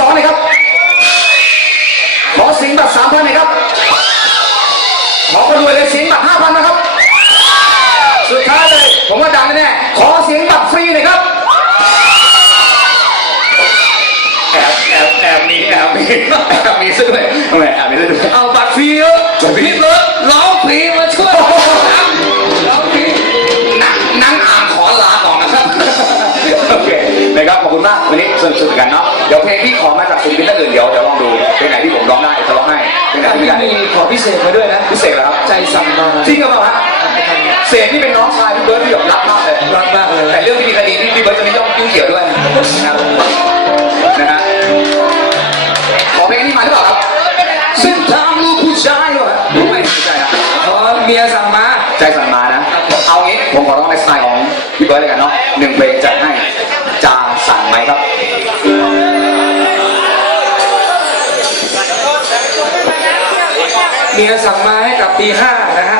สองนะครับขมอสิงแบบสามพันนะครับขอกระรวยเลยสิงแบบห้าพันนะครับ สุดท้ายเลย ผมว่าดังแน่ขอเสียงบบฟรีนะครับ แอบแอบแอบมีแอบมีแอบมีซะด้วยทำไมแอบมีซะด้วยเอาบัตรฟรีเยอะรีบเลยร้อง โอเคนะครับขอบคุณมากวันนี้สนุกสนุกกันเนาะเดี๋ยวเพลงที่ขอมาจากศิลปินท่านอื่นเดี๋ยวเดี๋ยวลองดูเพลงไหนที่ผมร้องได้จะร้องให้เพลงไหนที่ไม่ได้มีขอพิเศษมาด้วยนะพิเศษแล้วครับใจสั่งมาจริงหรือเปล่าฮะเศษนี่เป็นน้องชายพี่เบิร์ดที่แบบรักมากเลยรักมากเลยแต่เรื่องที่มีคดีที่พี่เบิร์ดจะไม่ต้องยุ่งเกี่ยวด้วยนะครับนะฮะขอเพลงนี้มาหรือเปล่าครับเส้นทางลูกผู้ชายเหรอฮะไม่ใช่ฮะขอเมียสั่งมาใจสั่งมานะ เอางี้ผมขอร้องในสไตล์ของพี่เบิร์ดเลยกันเนาะหนึ่งเพลงจัดให้จาสั่งไหมครับเมียสั่งมาให้กับตีห้านะฮะ